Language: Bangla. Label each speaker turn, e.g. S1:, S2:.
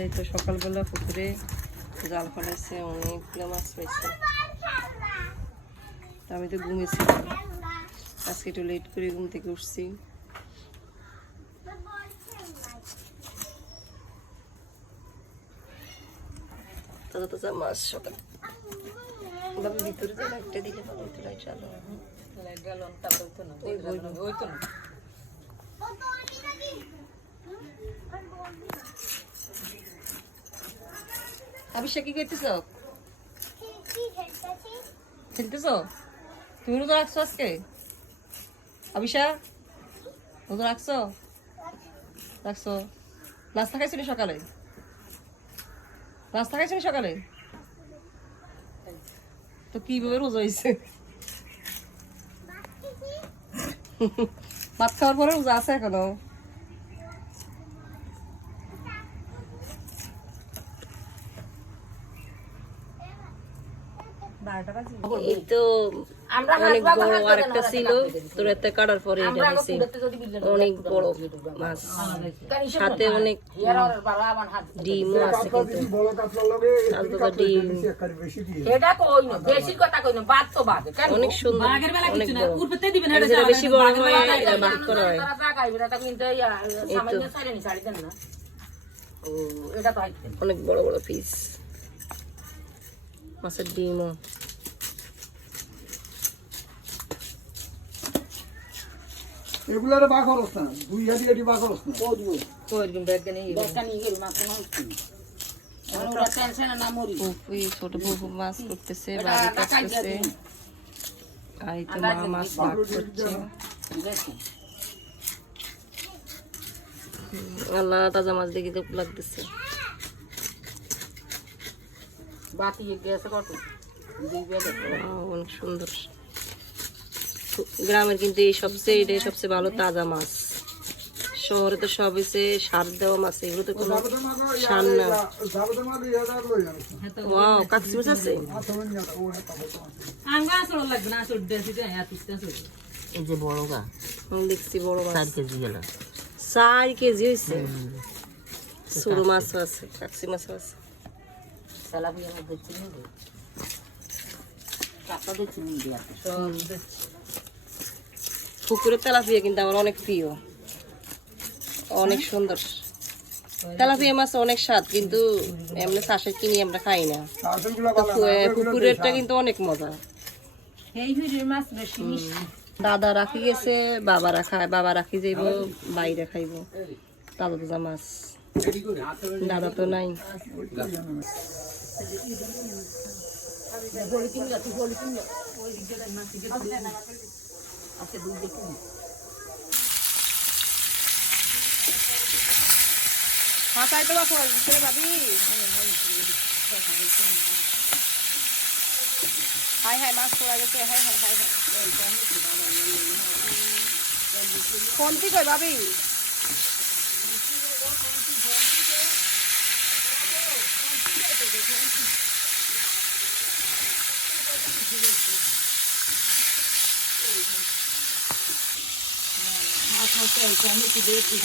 S1: এই তো সকালবেলা পুকুরে জাল ফেলাইছে অনেকগুলো মাছ পাইছে। তা আমি তো ঘুমিয়েছিলাম। আজকে একটু লেট করে ঘুম থেকে উঠছি। তাজা তাজা মাছ সকাল। বাবা ভিতরে যে লাইটটা দিলে ভালো হতো লাইট চালু ওই বই
S2: ওই তো না।
S1: আবিষা কি করতেছ? খেলতেছ? তুমি রোজা রাখছো আজকে? আবিষা রোজা রাখছো? রাখছো। নাস্তা খাইছিলি সকালে? নাস্তা খাইছিলি সকালে? তো কীভাবে রোজা হয়েছে ভাত খাওয়ার পরে রোজা আছে এখনও? এই তো অনেক বড় আরেকটা ছিল তোর এতে কাটার পরে এটা হয়েছে অনেক বড় মাছ। সাথে অনেক ডিমও আছে কিন্তু। সুন্দর অনেক বড়। যেটা বেশি বড় হয় এটা করা হয়।
S2: তো। ইয়া,
S1: অনেক বড় বড় পিস মাছের ডিমও
S3: এগুলারে বা খরচ না দুই হাজার এটি বা খরচ না
S2: কই দিন ব্যাগ নিয়ে ব্যাগটা নিয়ে গেল না কোনো হচ্ছে না ওরা টেনশন না মরি
S1: পুপু ছোট মাছ করতেছে বাড়ি কাটতেছে আর তো মা মাছ ভাগ করছে আল্লাহ তাজা মাছ দেখি তো লাগতেছে
S2: বাতি গেছে কত দুই ব্যাগ
S1: আহ, অনেক সুন্দর। গ্রামের কিন্তু এই সবচেয়ে এটাই সবচেয়ে ভালো তাজা মাছ। শহরে তো সব হচ্ছে সার দেওয়া মাছ এগুলো তো কোনো সার না। ওয়াও কাকসি মাছ আছে
S3: আসল
S2: এই যে বড় গা
S1: আমি দেখছি বড় মাছ।
S2: কেজি গেল।
S1: চার কেজি হয়েছে ছোট মাছ আছে কাকসি মাছ আছে।
S2: সালাবি আমার দেখছি নি কাপটা দেখছি নি দিয়া
S1: পুকুরের তেলাপিয়া কিন্তু আমার অনেক প্রিয়। অনেক সুন্দর। তেলাপিয়া মাছ অনেক স্বাদ কিন্তু এমনি চাষের কিনি আমরা খাই না। পুকুরেরটা কিন্তু অনেক মজা।
S2: মাছ বেশি মিষ্টি।
S1: দাদা রাখি গেছে বাবা রাখায় বাবা রাখি যাইব বাইরে খাইব। তাজা তাজা মাছ। দাদা তো নাই। হাই হাই মাছ পড়া গেছে, হাই হাই হাই হাই। ফোন কি কই ভাবি?
S2: মাছ হচ্ছে আমি কি দেখছি